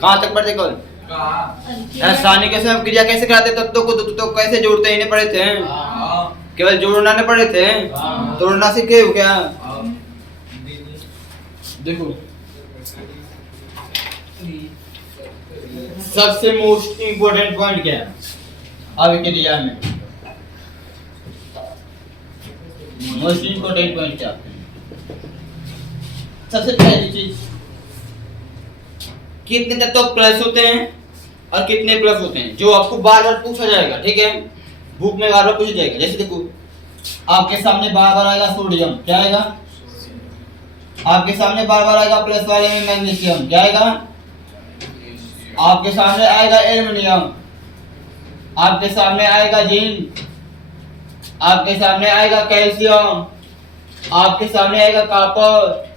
कहाँ तक पढ़ते कल? रासायनिक कैसे हम क्रिया कैसे कराते, तत्वों को तत्वों को कैसे जोड़ते हैं, इन्हें पढ़े थे। केवल जोड़ना नहीं पढ़े थे, तोड़ना सीखे हो क्या? देखो सबसे मोस्ट इम्पोर्टेंट पॉइंट क्या है अब क्रिया में? मोस्ट इम्पोर्टेंट पॉइंट क्या है? सबसे पहली चीज, कितने तत्व प्लस होते हैं और कितने प्लस होते हैं, जो आपको बार बार पूछा जाएगा। ठीक है, बुक में बार बार पूछा जाएगा। जैसे देखो आपके सामने बार बार आएगा सोडियम, क्या आएगा? आपके सामने बार बार आएगा प्लस वाले में मैग्नीशियम, क्या आएगा? आपके सामने आएगा एल्युमिनियम, आपके सामने आएगा जिंक, आपके सामने आएगा कैल्शियम, आपके सामने आएगा कॉपर।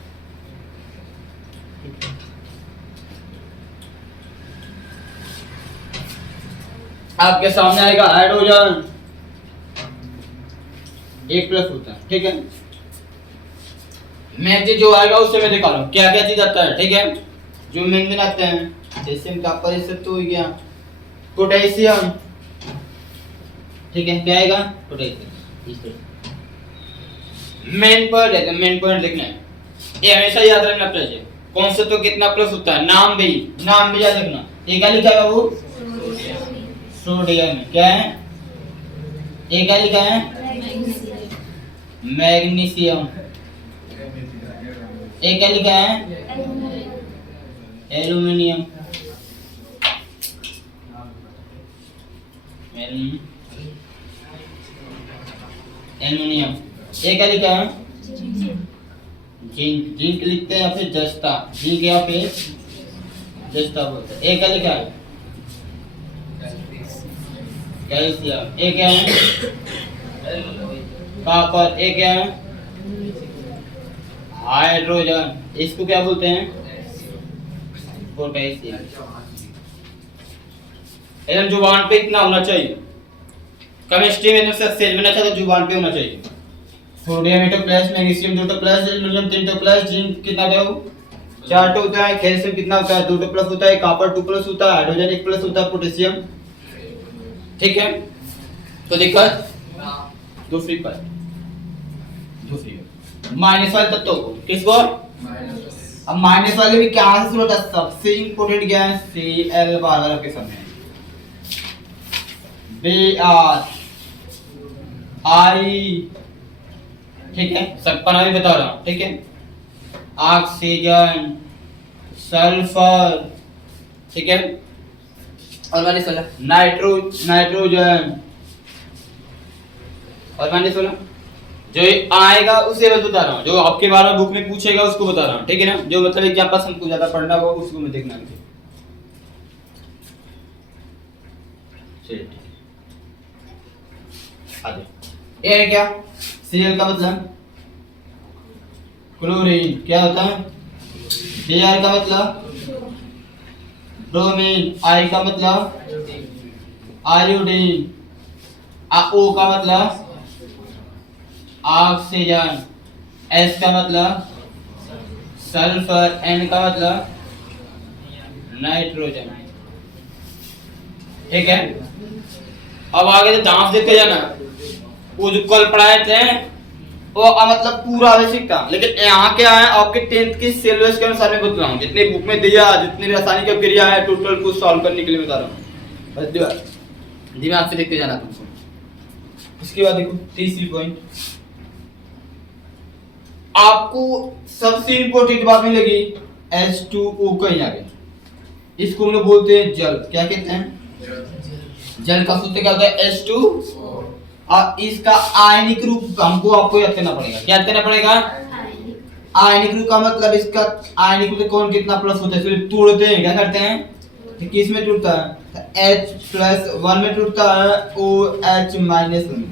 आपके सामने आएगा हाइड्रोजन, एक प्लस होता है। ठीक है, मैग्नीशियम जो आएगा उससे मैं दिखा रहा हूं क्या क्या चीज आता है। ठीक है, जो मैग्नीशियम आते हैं, जैसे कॉपर इससे तो हो गया, पोटेशियम। ठीक है, क्या आएगा? पोटेशियम। मेन पॉइंट है, मेन पॉइंट लिखना है, ये हमेशा याद रखना चाहिए। कौन से तो कितना प्लस होता है, नाम भी याद रखना। ये क्या लिखा है बाबू? सोडियम। क्या है? ये क्या लिखा है? मैग्नीशियम। ये क्या लिखा है? एल्युमिनियम। एल्युमिनियम। ये क्या लिखा है? जिंक। जिंक लिखते हैं या फिर जस्ता, जिंक या फिर जस्ता बोलते हैं। ये क्या लिखा है? कैल्शियम। ये क्या है? कॉपर। ये क्या है? हाइड्रोजन। इसको क्या बोलते हैं? पोटेशियम। एकदम जुबान पे इतना होना चाहिए, केमिस्ट्री में जब सक्सेस बनना चाहिए तो जुबान पे होना चाहिए। Sodium 8 plus, magnesium 2 plus, aluminium 3 plus, zinc कितना दो? 4 होता है, कैल्शियम कितना होता है? 2 प्लस होता है, कॉपर 2 प्लस होता है, हाइड्रोजन 1 प्लस होता है, पोटेशियम। ठीक है, तो दिक्कत दूसरी माइनस वाले तत्वों को, किसको? अब माइनस वाले भी क्या से शुरू होता है? सबसे इंपॉर्टेंट क्या है? Cl बार बार आपके सामने, Br I। ठीक है, सबका नाम भी बता रहा हूं। ठीक है, ऑक्सीजन, सल्फर। ठीक है, और मैंने सुना नाइट्रोजन, और मैंने सुना जो आएगा उसे मैं बता रहा हूँ, जो आपके बारे में बुक में पूछेगा उसको बता रहा हूँ। ठीक है ना, जो मतलब एग्जांपल हमको ज्यादा पढ़ना होगा उसको मैं देखना है। चलिए आगे, ये है क्या? Cl का मतलब क्लोरीन, क्या होता है? Br का मतलब ब्रोमीन, I का मतलब आयोडीन, O का मतलब ऑक्सीजन, S का मतलब सल्फर, N का मतलब नाइट्रोजन। ठीक है, अब आगे तो दांत देखते जाना। वो जो कल पढ़ाए थे वो मतलब पूरा बेसिक था, लेकिन यहाँ क्या है आपके 10th की सिलेबस के अनुसार मैं बता रहा हूँ। जितने बुक में दिया, जितनी रासायनिक क्रिया है टोटल को सॉल्व करने के लिए बता रहा हूँ। बस दिमाग से देखते जाना तुमको। उसके बाद देखो तीसरी पॉइंट, आपको सबसे इंपॉर्टेंट बात में लगी H2O कहीं आगे, इसको हम लोग बोलते हैं जल। क्या कहते हैं? जल का सूत्र क्या होता है? H2, और इसका आयनिक रूप हमको आपको याद करना पड़ेगा। क्या याद करना पड़ेगा? आयनिक रूप का मतलब इसका आयनिक रूप कौन कितना प्लस होता है, इसको तोड़ते हैं। क्या करते हैं? तो किस में टूटता है? H+1 में टूटता है, OH-1।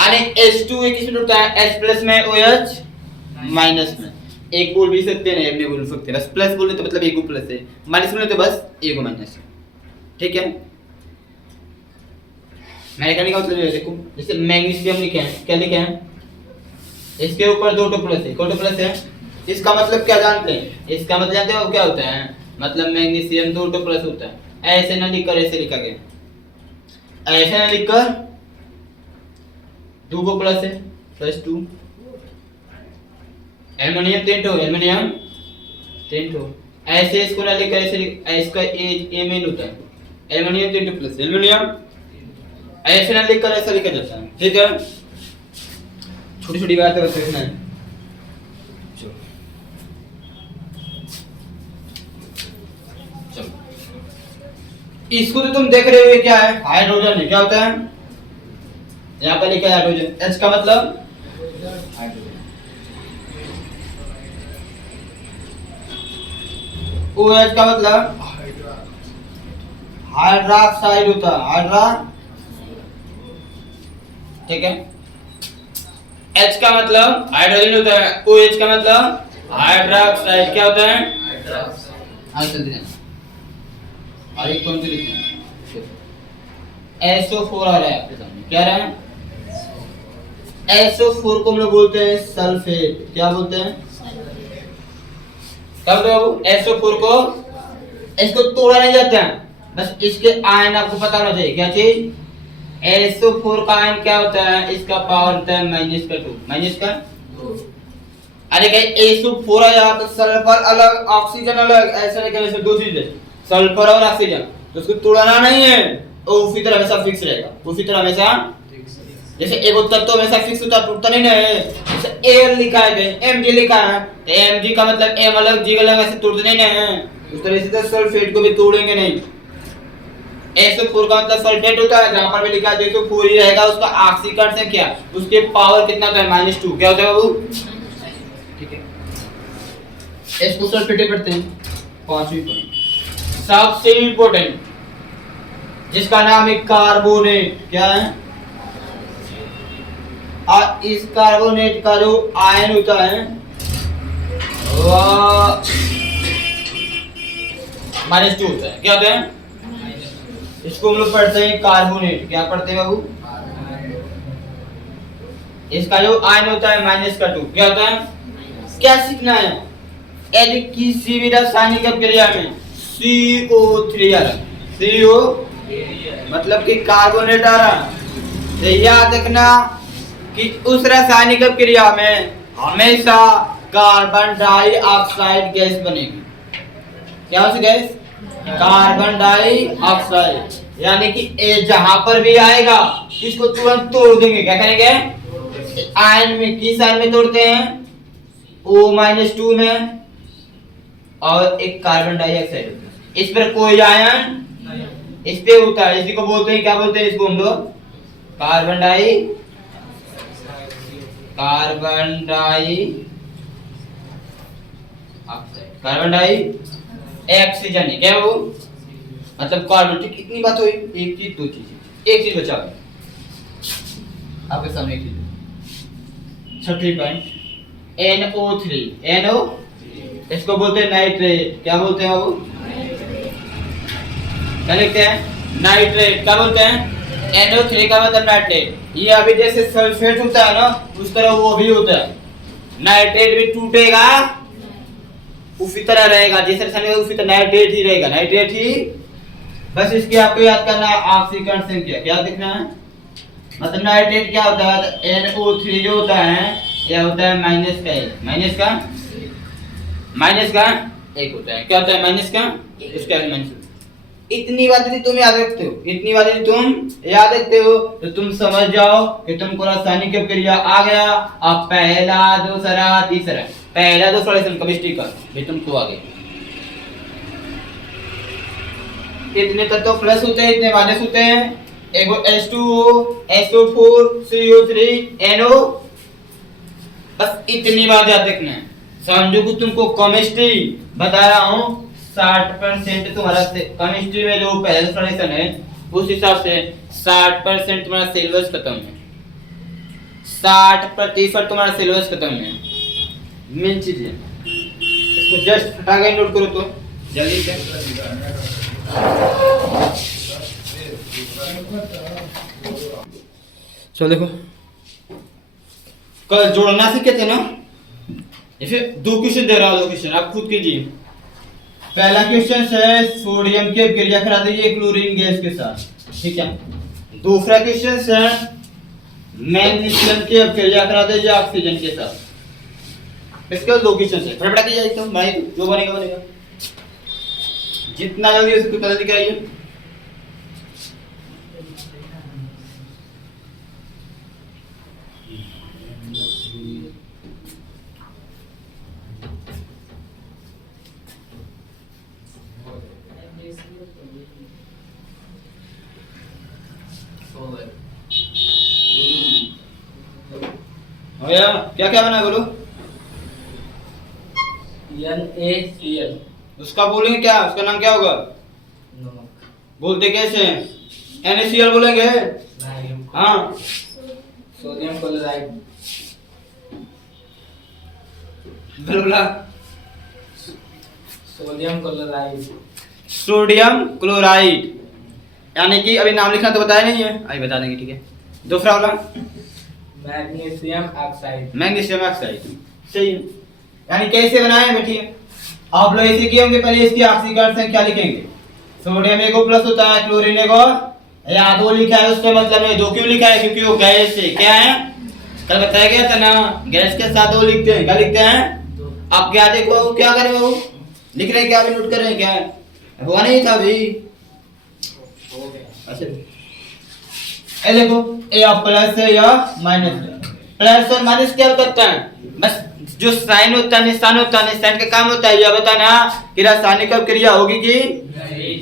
यानी H2 किस में टूटता है? H+ में, OH- में। एक बोल भी सकते हैं, नहीं बोल सकते, बस प्लस बोले तो मतलब एक को प्लस है, माइनस बोले तो बस एक को माइनस है। ठीक है, मैं कहने का मतलब देखो, जैसे मैग्नीशियम लिखे हैं, क्या लिखे हैं? इसके ऊपर 2 प्लस है, कौन प्लस है? इसका मतलब क्या जानते हैं? इसका मतलब जानते हो क्या होता है? मतलब मैग्नीशियम 2 तो प्लस होता है, ऐसे ना लिखकर ऐसे लिखा गया, ऐसे ना लिखकर 2 को प्लस है +2, एल्युमिनियम 3 तो एल्युमिनियम 3 तो ऐसे इसको ना लिखकर ऐसे इसका ए मेन होता है, एल्युमिनियम 3 प्लस एल्युमिनियम, ऐसे ना लिखकर ऐसा लिखा जाता है। ठीक है, छोटी छोटी बात है बस इतना है। इसको तो तुम देख रहे हो, ये क्या है? हाइड्रोजन है। क्या होता है? यहाँ पर लिखा है हाइड्रोजन। H का मतलब हाइड्रोजन, OH का मतलब हाइड्रोक्साइड होता है, हाइड्रा। ठीक है, H का मतलब हाइड्रोजन होता है, OH का मतलब हाइड्रोक्साइड। क्या होता है? हाइड्रोक्साइड। और एक कौन सी लिखना है? SO4 आ रहा है आपके सामने। क्या रहा है? SO4 को हम लोग बोलते हैं सल्फेट। क्या बोलते हैं? कब तो SO4 को इसको तोड़ा नहीं जाता है, बस इसके आयन आपको पता होना चाहिए। क्या चीज? SO4 का आयन क्या होता है? इसका पावर होता है -2, -2। अरे कहीं SO4 आया तो सल्फर अलग ऑक्सीजन अलग, ऐसा नहीं कहने से दो चीजें, सल्फर और ऑक्सीजन, तो उसको तोड़ना नहीं है, वो उसी तरह हमेशा फिक्स रहेगा, उसी तरह हमेशा। जैसे एक तत्व तो हमेशा फिक्स होता है, टूटता नहीं ना है। जैसे Al लिखा है, कहीं Mg लिखा है, तो Mg का मतलब M अलग G अलग, ऐसे तोड़ते नहीं ना है। उस तरह से सल्फेट को भी तोड़ेंगे नहीं। SO4 का मतलब सल्फेट होता है, जहां पर भी लिखा है SO4 ही रहेगा। उसका ऑक्सीकरण से क्या, उसके पावर कितना होता है? -2। क्या होता है बाबू? ठीक है, इसको सल्फेट पढ़ते हैं। पांचवी पॉइंट सबसे इंपॉर्टेंट, जिसका नाम है कार्बोनेट। क्या है? और इस कार्बोनेट का जो आयन होता है वो -2 होता है। क्या होता है? इसको हम लोग पढ़ते हैं कार्बोनेट। क्या पढ़ते हैं बाबू? इसका जो आयन होता है -2। क्या होता है? क्या सीखना है? यदि किसी भी रासायनिक क्रिया में CO3 आ रहा, CO मतलब कि कार्बोनेट आ रहा, तो याद रखना कि उस रासायनिक क्रिया में हमेशा कार्बन डाइऑक्साइड गैस बनेगी। क्या सी गैस? Carbon dioxide. यानी कि ए जहां पर भी आएगा इसको तुरंत तोड़ देंगे। क्या करेंगे? आयन में, किस आयन में तोड़ते हैं? O-2 में, और एक कार्बन डाइऑक्साइड। इस पर कोई आयन इस पे होता है, इसी को बोलते हैं, क्या बोलते हैं इसको हम लोग? Carbon dioxide. कार्बन डाइऑक्सीजन है। क्या वो? मतलब कार्बन। ठीक, इतनी बात हुई। एक चीज, दो चीज, एक चीज बचा आपके सामने। एक चीज, छठी पॉइंट NO3। NO इसको बोलते हैं नाइट्रेट। क्या बोलते हैं बाबू? क्या लिखते हैं? नाइट्रेट। क्या बोलते हैं? NO3 का मतलब नाइट्रेट। ये अभी जैसे सल्फेट होता है ना, उस तरह वो भी होता है। नाइट्रेट भी टूटेगा, उसी तरह रहेगा, जैसे उसी तरह नाइट्रेट ही रहेगा, नाइट्रेट ही। बस इसकी आपको याद करना है ऑक्सीकरण संख्या। क्या दिखना है? मतलब नाइट्रेट क्या होता है? NO3 जो होता है यह होता है माइनस का एक होता है। क्या होता है? माइनस का इसका माइनस। इतनी बात यदि तुम याद रखते हो, इतनी बात यदि तुम याद रखते हो, तो तुम समझ जाओ कि तुमको रासायनिक क्रिया आ गया। अब पहला, दूसरा, तीसरा, पहला दूसरा केमिस्ट्री का भी तुमको आ गया। इतने तत्व प्लस होते हैं, इतने माइनस होते हैं। एगो H2O, SO4, CO3, NO। बस इतनी बात याद रखना है। समझो कि तुमको केमिस्ट्री बता रहा हूँ, 60% तुम्हारा केमिस्ट्री में जो पहला सॉल्यूशन है, उस हिसाब से 60% तुम्हारा सिलेबस खत्म है। 60% तुम्हारा सिलेबस खत्म है। मेन चीज है, इसको जस्ट हटा के नोट करो तो जल्दी से। चलो देखो, कल जोड़ना सीखे थे ना, इसे दो क्वेश्चन दे रहा हूं, दो क्वेश्चन आप खुद कीजिए। पहला क्वेश्चन है सोडियम की क्रिया करा दीजिए क्लोरीन गैस के साथ, ठीक है। दूसरा क्वेश्चन है मैग्नीशियम की क्रिया करा दीजिए ऑक्सीजन के साथ। इसके दो क्वेश्चन है, फटाफट कीजिए एकदम भाई, जो बनेगा बनेगा, जितना जल्दी उसको पता दिखाइए। भैया क्या क्या बना बोलो। NaCl उसका बोलेंगे क्या, उसका नाम क्या होगा? नमक। बोलते कैसे? NaCl बोलेंगे। हाँ सोडियम क्लोराइड। बोला सोडियम क्लोराइड। सोडियम क्लोराइड, यानी कि अभी नाम लिखना तो बताया नहीं है, अभी बता देंगे, ठीक है। दूसरा वाला मैग्नीशियम ऑक्साइड। मैग्नीशियम ऑक्साइड, सही है। यानी कैसे बनाए बैठिए, आप लोग ऐसे किए होंगे, पहले इसकी ऑक्सीकरण संख्या लिखेंगे। सोडियम एगो प्लस होता है, क्लोरीन एगो, या दो लिखा है उसका मतलब है दो क्यों लिखा है, क्योंकि वो गैस है, क्या है, कल बताया गया था ना, गैस के साथ दो लिखते हैं, क्या लिखते हैं? आप क्या देखो क्या करें, वो लिख रहे हैं क्या, अभी नोट कर रहे हैं क्या, हुआ नहीं था अभी। अच्छा ये देखो, ये प्लस है या माइनस है, प्लस और माइनस क्या करता है, बस जो साइन होता है, निशान होता है, निशान का काम होता है यह बताना कि रासायनिक क्रिया होगी कि नहीं।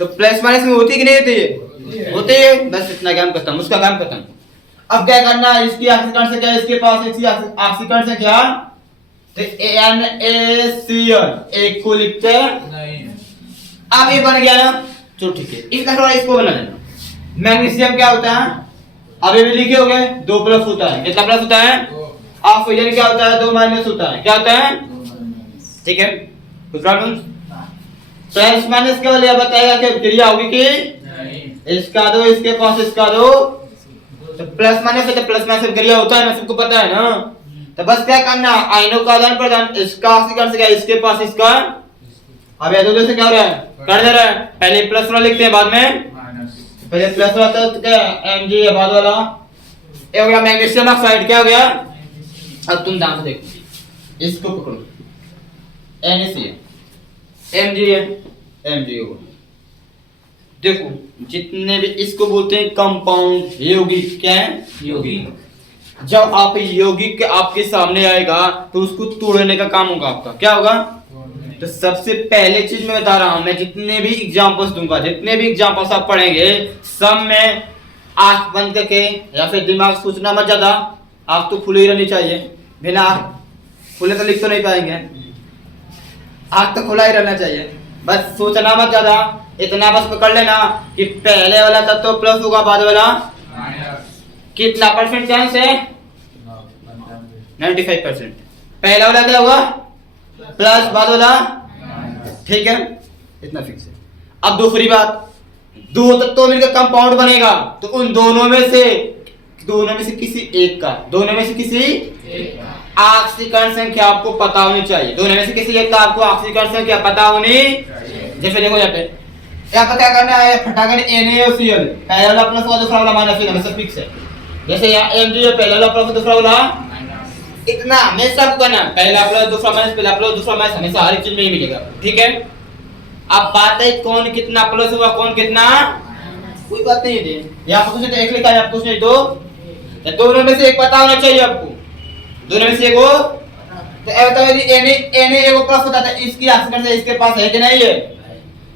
तो प्लस माइनस में होती कि नहीं होती? होती है, बस इतना काम करता हूं, उसका काम करता हूं। अब क्या करना है, इसकी ऑक्सीकरण से क्या, इसके पास इसकी ऑक्सीकरण से क्या, तो NaCl एक को लिखते हैं नहीं। अब ये बन गया ना, चलो ठीक है, इसका थोड़ा इसको बना लेना। मैग्नीशियम क्या होता है, अभी भी लिखे हो गए, 2 प्लस होता है, कितना प्लस होता है? ऑक्सीजन क्या होता है, 2 माइनस होता है, क्या होता है? ठीक है, दूसरा प्लस माइनस क्या वाला बताएगा कि क्रिया होगी कि नहीं, इसका दो इसके पास इसका दो, तो प्लस माइनस है तो प्लस माइनस क्रिया होता है ना, सबको पता है ना। तो बस क्या करना, आयनों का आदान प्रदान, इसका ऑक्सीकरण से क्या, इसके पास इसका, अब ये दो से क्या हो रहा है, कर दे रहा है, पहले प्लस वाला लिखते हैं बाद में पहले प्लस वाला तो क्या Mg है, बाद वाला ये हो गया मैग्नीशियम ऑक्साइड, क्या हो गया। अब तुम ध्यान से देखो, इसको पकड़ो, NaCl Mg है, Mg हो, देखो जितने भी इसको बोलते हैं कंपाउंड यौगिक, क्या है, यौगिक। जब आप यौगिक आपके सामने आएगा तो उसको तोड़ने का काम होगा आपका, क्या होगा? तो सबसे पहले चीज मैं बता रहा हूं, मैं जितने भी एग्जांपल्स दूंगा, जितने भी एग्जांपल्स आप पढ़ेंगे, सब में आंख बंद करके या फिर दिमाग सोचना मत ज्यादा, आंख तो खुली रहनी चाहिए, बिना आंख खुले तो लिख तो नहीं पाएंगे, आंख तो खुला ही रहना चाहिए, बस सोचना मत ज्यादा, इतना बस पकड़ लेना कि पहले वाला तत्व तो प्लस होगा, बाद वाला कितना परसेंट चांस है, 95%। पहला वाला क्या होगा, प्लस, बाद वाला, ठीक है, इतना फिक्स है। अब दूसरी बात, दो तत्वों मिलकर कंपाउंड बनेगा, तो उन दोनों में से किसी एक का, दोनों में से किसी एक का ऑक्सीकरण संख्या आपको पता होनी चाहिए, दोनों में से किसी एक का आपको ऑक्सीकरण संख्या पता होनी चाहिए। जैसे देखो यहाँ पे यहाँ पर क्या करना है, फटाकर NaCl पहला वाला प्लस और दूसरा वाला माइनस है, सब फिक्स है। जैसे यहाँ Mg पहला वाला प्लस दूसरा वाला, इतना हमेशा आपको करना, पहला प्लस दूसरा माइनस, पहला प्लस दूसरा माइनस, हमेशा हर एक चीज में ही मिलेगा, ठीक है। अब बात है कौन कितना प्लस होगा, कौन कितना, कोई बात नहीं है, यहाँ पर कुछ एक लिखा है, आपको कुछ नहीं, तो दोनों में से एक पता होना चाहिए आपको, दोनों में से एक हो, तो ये बताओ यदि Na एगो प्लस होता है, इसकी ऑक्सीकरण से इसके पास है कि नहीं है,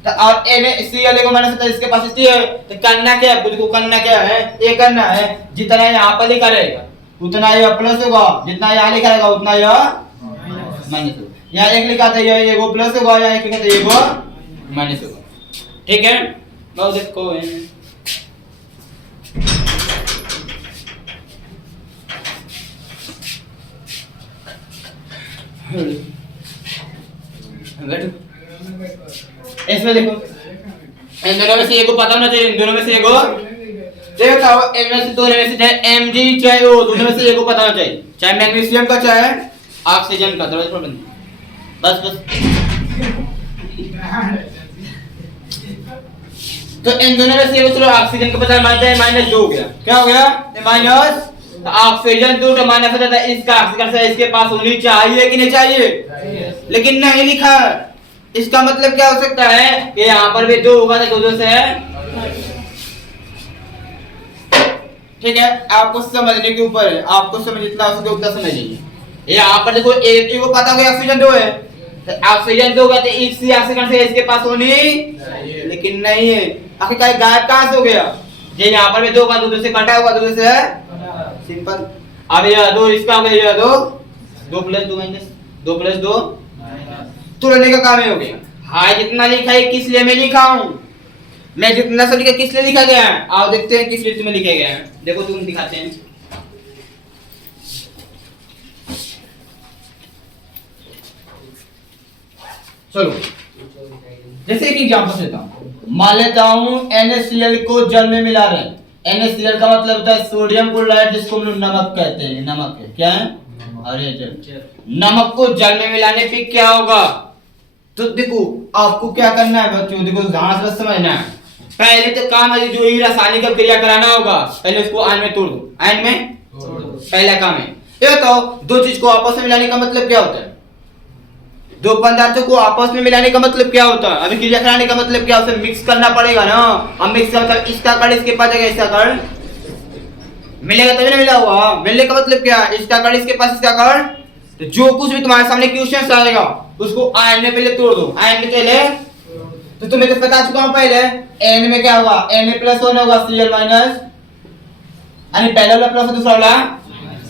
तो और NaCl एगो माइनस होता है, इसके पास इसकी है, तो करना क्या है, खुद को करना क्या है, ये करना है, जितना यहाँ पर लिखा रहेगा उतना यह प्लस होगा, जितना यहाँ लिखा रहेगा उतना यह माइनस होगा। यहाँ एक लिखा था यह एगो प्लस होगा, यहाँ एक लिखा था एगो माइनस होगा, ठीक है। बहुत देखो इसमें देखो, इन दोनों में से एक को पता होना चाहिए, इन दोनों में से एक को देखो, इनमें से दोनों में से चाहे Mg चाहे O, दोनों में से एक को पता होना चाहिए, चाहे मैग्नीशियम का चाहे ऑक्सीजन का दरवाजा खोल बंद। बस बस। तो इन दोनों में से चलो ऑक्सीजन का पता माइनस 2 हो गया। क्या हो गया? माइनस ऑक्सीजन 2 तो माइनस पता था इसका ऑक्सीजन से इसके पास होनी चाहिए कि नहीं चाहिए? लेकिन नहीं लिखा। इसका मतलब क्या हो सकता है कि यहाँ पर भी 2 होगा तो 2 से है। ठीक है, आपको समझने के ऊपर है, आपको समझ जितना हो सके उतना समझ लीजिए। यहाँ पर देखो एक को पता होगा ऑक्सीजन 2 है, तो ऑक्सीजन 2 का तो इसी ऑक्सीजन से इसके पास होनी लेकिन नहीं है। आखिर क्या गायब कहां से हो गया? ये यहाँ पर भी 2 का 2 से कटा होगा, 2 से है सिंपल। अब ये 2 इसका हो गया, ये 2 प्लस 2 माइनस 2 प्लस 2 तुलने का काम ही हो गया। हाँ जितना लिखा है किस लिए मैं लिखा हूं, मैं जितना सब लिखा किस लिए लिखा गया है, आओ देखते हैं किस लिए तुम्हें लिखा गया है। देखो तुम दिखाते हैं। चलो जैसे एक एग्जांपल देता हूं, मान लेता हूं NaCl को जल में मिला रहे हैं। NaCl का मतलब होता है सोडियम क्लोराइड, जिसको हम लोग नमक कहते हैं। नमक है क्या है? अरे जल। नमक को जल में मिलाने पे क्या होगा? तो देखो आपको क्या करना है बच्चों, देखो ध्यान से समझना है। पहले तो काम है जो ही रासायनिक क्रिया कराना होगा, पहले उसको आयन में तोड़ दो। आयन में तोड़ दो, पहला काम है। ये बताओ दो चीज को आपस में मिलाने का मतलब क्या होता है? दो पदार्थों को आपस में मिलाने का मतलब क्या होता है? अभी क्रिया कराने का मतलब क्या होता है? मिक्स करना पड़ेगा ना। अब मिक्स का मतलब इसका कण इसके पास जाएगा, इसका कण मिलेगा तभी ना मिला हुआ। मिलने का मतलब क्या? इसका कण इसके पास, इसका कण। तो जो कुछ भी तुम्हारे सामने क्वेश्चन आएगा उसको आयन में पहले तोड़ दो। आयन में पहले तो तुम्हें तो बता चुका हूं पहले, N में क्या होगा? Na प्लस होने होगा Cl माइनस, यानी पहला वाला प्लस दूसरा वाला।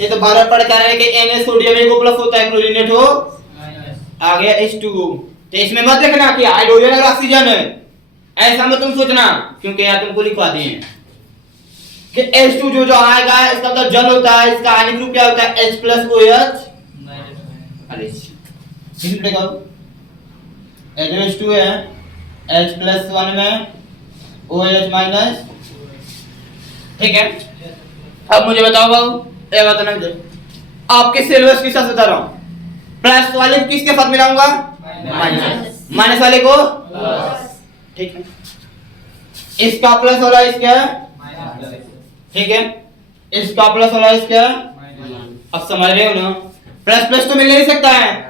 ये तो बार-बार पढ़ता रहे कि Na सोडियम को प्लस होता है, क्लोरीनेट हो आ गया H2O। तो इसमें मत लिखना कि हाइड्रोजन और ऑक्सीजन है, ऐसा मत तुम सोचना, क्योंकि यहाँ तुमको लिखवा दिए हैं कि H2 जो आएगा इसका मतलब जल होता है, इसका आयनिक रूप क्या होता है? H plus OH। अरे सिंपल करो, H2 है H प्लस 1 में OH माइनस। ठीक है, अब मुझे बताओ बाबू, ये बताना मुझे, आपके सिलेबस के साथ बता रहा हूं। प्लस वाले को किसके साथ मिलाऊंगा? माइनस। माइनस वाले को प्लस। ठीक है, इसका प्लस वाला इसका, ठीक है, इसका प्लस वाला इसका। अब समझ रहे हो ना? प्लस प्लस तो मिल नहीं सकता है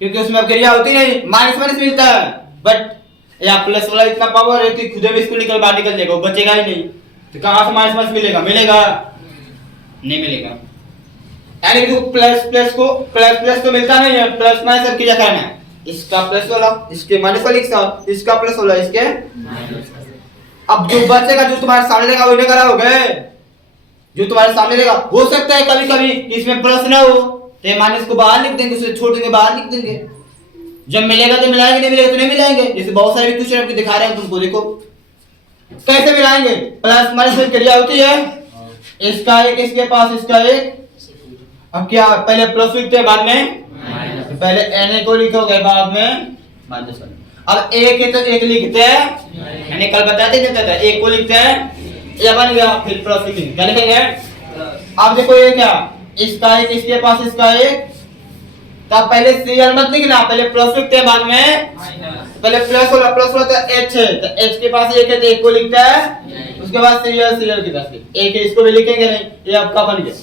क्योंकि उसमें अब क्रिया होती नहीं, माइनस माइनस मिलता है। बट या प्लस वाला इतना पावर है कि खुद में इसको निकल बाहर निकल जाएगा, बचेगा ही नहीं। तो कहां से माइनस माइनस मिलेगा? मिलेगा नहीं मिलेगा। यानी कि प्लस प्लस को प्लस प्लस तो मिलता नहीं है, प्लस माइनस सब क्या करना है? इसका प्लस वाला इसके माइनस वाले के साथ, इसका प्लस वाला इसके माइनस। अब जो बचेगा जो तुम्हारे सामने रहेगा वही कराओगे, जो तुम्हारे सामने रहेगा। हो सकता है कभी कभी इसमें प्लस ना हो तो माइनस को बाहर लिख देंगे, उसे छोड़ देंगे, बाहर लिख देंगे। जब मिलेगा तो मिलाएंगे, नहीं मिलेगा तो नहीं मिलाएंगे। जैसे बहुत सारे क्वेश्चन आपको दिखा रहे हैं तुमको, देखो कैसे मिलाएंगे। प्लस माइनस में क्रिया होती है, इसका एक इसके पास, इसका एक। अब क्या पहले प्लस लिखते हैं बाद में माइनस, पहले Na को लिखोगे बाद में माइनस। अब एक है तो एक लिखते हैं, यानी कल बताते थे एक को लिखते हैं, ये बन गया, फिर प्लस लिखेंगे। क्या लिखेंगे? अब देखो ये क्या, इसका एक इसके पास, इसका एक। तो पहले Cl मत लिखना, पहले प्लस लिखते हैं बाद में माइनस। पहले प्लस वाला तो H है, तो H के पास एक है तो एक को लिखता है, उसके बाद Cl के पास एक है, इसको भी लिखेंगे नहीं। ये आपका बन गया।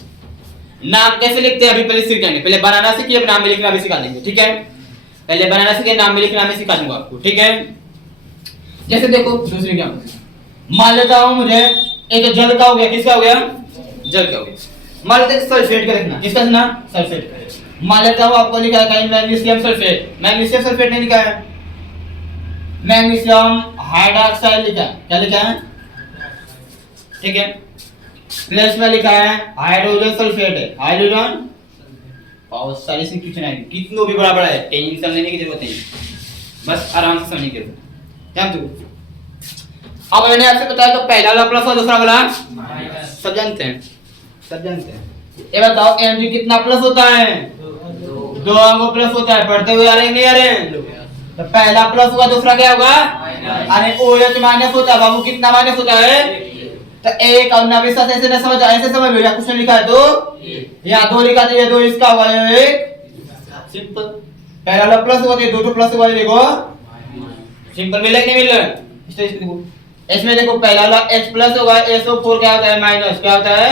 नाम कैसे लिखते हैं अभी पहले सीख जाएंगे। पहले बनाना सीखिए, अब नाम भी लिखना भी सिखा देंगे। ठीक है, पहले बनाना सीखिए, नाम भी लिखना भी सिखा दूंगा आपको। ठीक है, जैसे देखो दूसरी क्या मान लेता हूं, मुझे एक जल का हो गया, किसका हो गया? जल का हो गया। मान लेते हैं सल्फेट का लिखना, किसका लिखना? सल्फेट। मान लेता हूं आपको लिखा है कहीं मैग्नीशियम सल्फेट। मैग्नीशियम सल्फेट नहीं लिखा है, मैग्नीशियम हाइड्रोक्साइड लिखा है। क्या लिखा है? ठीक है, प्लस में लिखा है हाइड्रोजन सल्फेट है। हाइड्रोजन बहुत सारी सी क्वेश्चन आएंगे, कितनों भी बड़ा बड़ा है, टेंशन लेने की जरूरत नहीं, बस आराम से समझने की जरूरत है। क्या तू अब मैंने आपसे बताया तो पहला वाला प्लस और दूसरा वाला माइनस, सब जानते हैं, सब जानते हैं। ये बताओ Mg कितना प्लस होता है? 2 को प्लस होता है, पढ़ते हुए आ रहे हैं नहीं आ रहे हैं? तो पहला प्लस होगा, दूसरा क्या होगा? माइनस। OH माइनस होता है बाबू, कितना माइनस होता है? तो एक और नबी साथ ऐसे न समझ, ऐसे समझ लो। या क्वेश्चन लिखा है तो यहाँ 2 लिखा तो ये 2 इसका होगा, एक सिंपल। पहला वाला प्लस होगा तो दो तो प्लस होगा, ये देखो सिंपल मिला कि नहीं मिल रहा है? इसलिए देखो इसमें देखो पहला वाला h प्लस होगा, SO4 क्या होता है माइनस, क्या होता है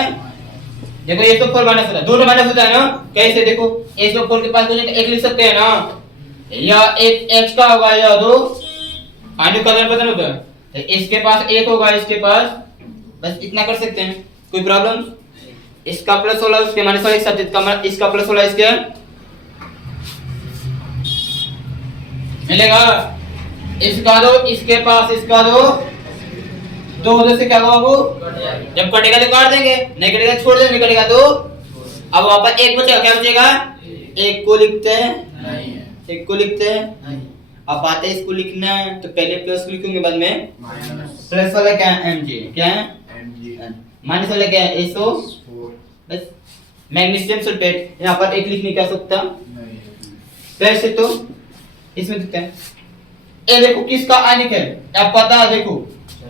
देखो SO4 माइनस होता है, दोनों माइनस होता है ना। कैसे देखो SO4 के पास कुछ एक लिख सकते हैं ना, या एक h का होगा या दो आने कलर बदल होता है, तो इसके पास एक होगा इसके पास, बस इतना कर सकते हैं। कोई प्रॉब्लम? इसका प्लस वाला उसके माइनस वाला एक साथ, इसका प्लस वाला इसके मिलेगा, इसका दो इसके पास इसका दो, दो वजह से क्या होगा बाबू, जब कटेगा तो काट देंगे, नहीं कटेगा छोड़ देंगे, नहीं कटेगा तो अब वहां पर एक बचेगा, क्या बचेगा, एक को लिखते हैं, एक को लिखते हैं। अब बात है इसको लिखना है तो पहले प्लस लिखेंगे बाद में प्लस वाला क्या है Mg, क्या है माइनस वाला क्या है SO, बस मैग्नीशियम सल्फेट, यहाँ पर एक लिखने क्या सकता वैसे तो इसमें दिखता है। ये देखो किसका आयनिक है अब पता है, देखो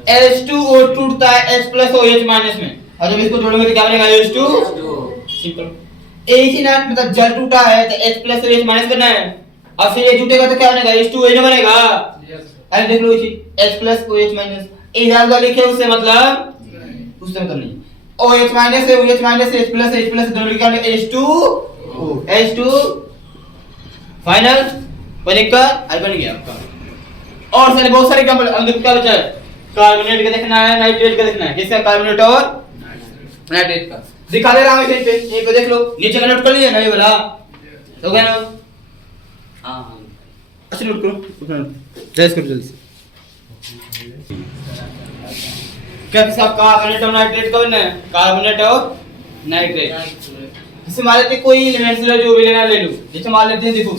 H2O टूटता है H प्लस OH माइनस में, और जब इसको जोड़ेंगे तो क्या बनेगा H2, सिंपल। एक ही ना मतलब जल टूटा है तो H प्लस OH माइनस करना है, और फिर ये जुटेगा तो क्या बनेगा H2OH बनेगा। अरे देख लो इसी H प्लस OH माइनस, इधर लिखे उससे मतलब नहीं, OH माइनस है OH माइनस H प्लस दोनों लिखा है H2 फाइनल बनेगा, बन गया आपका। और सारे बहुत सारे एग्जांपल अंदर क्या बचा है, कार्बोनेट का देखना है, नाइट्रेट का देखना है, किसका कार्बोनेट और नाइट्रेट का दिखा दे रहा हूं यहीं पे, यहीं पे देख लो, नीचे का नोट कर लीजिए ना ये वाला हो गया ना। हां अच्छा नोट करो, ट्रेस करो जल्दी से। क्या किसका कार्बोनेट और नाइट्रेट का बनना है, कार्बोनेट और नाइट्रेट। जैसे मान लेते कोई एलिमेंट्स लो जो भी लेना ले लो, जैसे मान लेते हैं देखो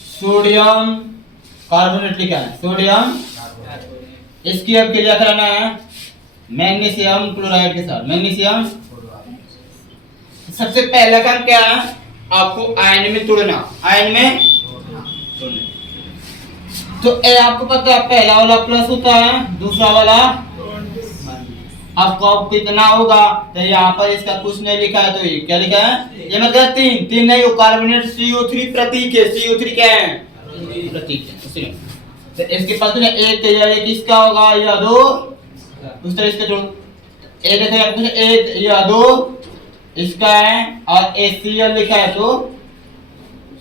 सोडियम कार्बोनेट लिखा है, सोडियम, इसकी अब क्रिया कराना है मैग्नीशियम क्लोराइड के साथ, मैग्नीशियम। सबसे पहला काम क्या है, आपको आयन में तोड़ना, आयन में तोड़ना। तो ए आपको पता है पहला वाला प्लस होता है, दूसरा वाला आपको कितना होगा, तो यहाँ पर इसका कुछ नहीं लिखा है, तो ये क्या लिखा है, ये मतलब तीन नहीं, वो कार्बोनेट CO3 प्रतीक है, CO3 क्या है प्रतीक है, उसी में। तो इसके पास तो एक या एक इसका होगा या दो, उस तरह इसके जोड़ो, ए देखो यहाँ कुछ एक या दो इसका है, और HCl लिखा है तो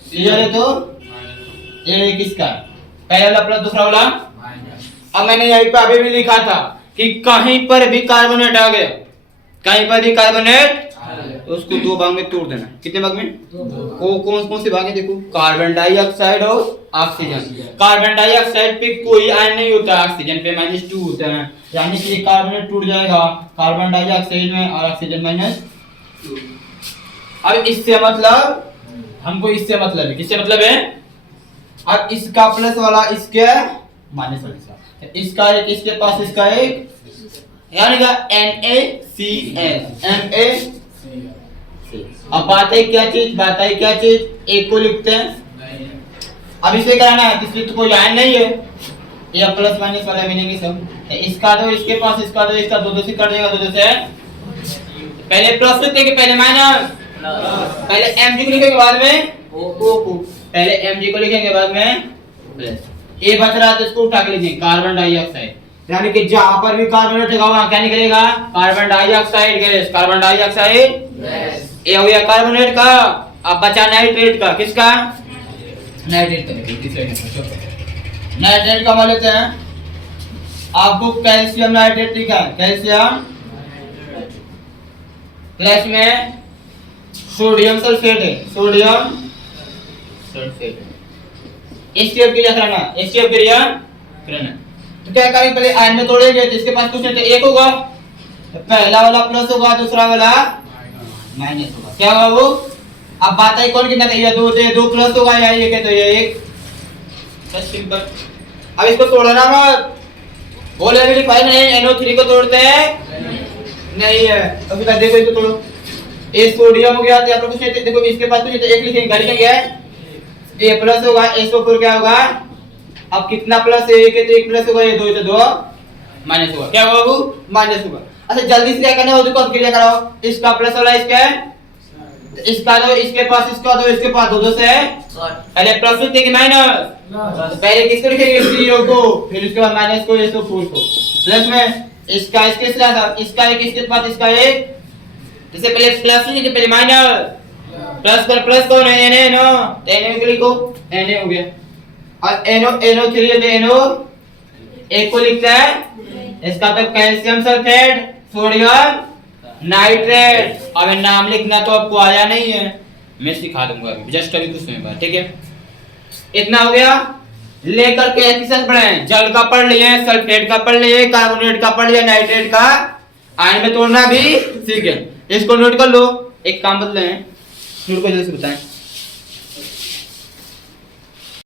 Cl है तो एक इसका है, पहला वाला प्लस दूसरा वाला। अब मैंने यहीं पे अभी भी लिखा था कि कहीं पर भी कार्बोनेट आ गया, कहीं पर भी कार्बोनेट तो उसको दो भाग में तोड़ देना। कितने भाग में, कौन कौन से भाग है देखो, कार्बन डाइऑक्साइड और ऑक्सीजन। कार्बन डाइऑक्साइड पे कोई आयन नहीं होता, ऑक्सीजन पे -2 होता है, यानी कि ये कार्बोनेट टूट जाएगा कार्बन डाइऑक्साइड में और ऑक्सीजन -2। अब इससे मतलब हमको इससे मतलब है, किससे मतलब है, अब इसका प्लस वाला इसके माइनस वाला, इसका एक इसके पास इसका एक, यानी का NaCl। अब बात है क्या चीज, एक को लिखते हैं, अब इसे कराना है, इसलिए तो कोई आयन नहीं है, ये प्लस माइनस वाला मिलेंगे सब, इसका दो इसके पास इसका दो, इसका दो से कर देगा, दो से पहले प्लस लिखते हैं पहले माइनस, पहले Mg को लिखेंगे बाद में O, पहले Mg को लिखेंगे बाद में प्लस, ये बच रहा है तो इसको उठा के लिखेंगे कार्बन डाइऑक्साइड, यानी कि जहां पर भी कार्बोनेट होगा वहां क्या निकलेगा, carbon dioxide gas, carbon dioxide gas. ये हो गया कार्बोनेट का। अब बचा नाइट्रेट का, किसका, नाइट्रेट का। नाइट्रेट का मान लेते हैं, आपको कैल्शियम नाइट्रेट लिखा है, कैल्शियम प्लस में सोडियम सल्फेट है, सोडियम सल्फेट, HCl क्रिया कराना, HCl क्रिया कराना। तो क्या करेंगे, पहले आयन में तोड़ेंगे, जिसके पास कुछ नहीं तो एक होगा, तो पहला वाला प्लस होगा, दूसरा वाला माइनस होगा, क्या होगा वो। अब बात है कौन कितना चाहिए, दो प्लस होगा या एक है तो ये एक, बस सिंपल। अब इसको तोड़ना मत, बोले भी लिखवाई नहीं, NO3 को तोड़ते हैं नहीं है, अभी तक देखो इसको तोड़ो, ये सोडियम हो गया, तो आप लोग कुछ नहीं, देखो इसके पास तो एक लिखेंगे, ये प्लस होगा, SO4 क्या होगा, अब कितना प्लस है, एक है तो एक प्लस होगा, ये दो है तो दो माइनस होगा, क्या होगा वो माइनस होगा। अच्छा जल्दी से क्या करना है, देखो क्रिया कराओ, इसका प्लस वाला इसका इसका दो, इसके पास इसका दो, इसके पास दो, दो से पहले प्लस लिखते कि माइनस, तो पहले किसको लिखेंगे 0 को, फिर उसके बाद माइनस को, ये 4 को, प्लस में इसका इसके साथ इसका एक, इसके पास इसका एक, जैसे पहले प्लस लिखे पहले माइनस, प्लस पर प्लस कौन है एन नो, तो एन को लिखो, एन हो गया, और एनो 3 है, एनो एक को लिखता है, इसका तो कैल्शियम सल्फेट, सोडियम नाइट्रेट। अब नाम लिखना तो आपको आया नहीं है, मैं सिखा दूंगा अभी, जस्ट अभी कुछ समय बाद, ठीक है। इतना हो गया, लेकर के एक्शन पढ़े, जल का पढ़ लिए, सल्फेट का पढ़ लिए, कार्बोनेट का पढ़ लिया, नाइट्रेट का, आयन में तोड़ना भी सीख गए। इसको नोट कर लो, एक काम बदले हैं, नोट को जल्दी से बताएं।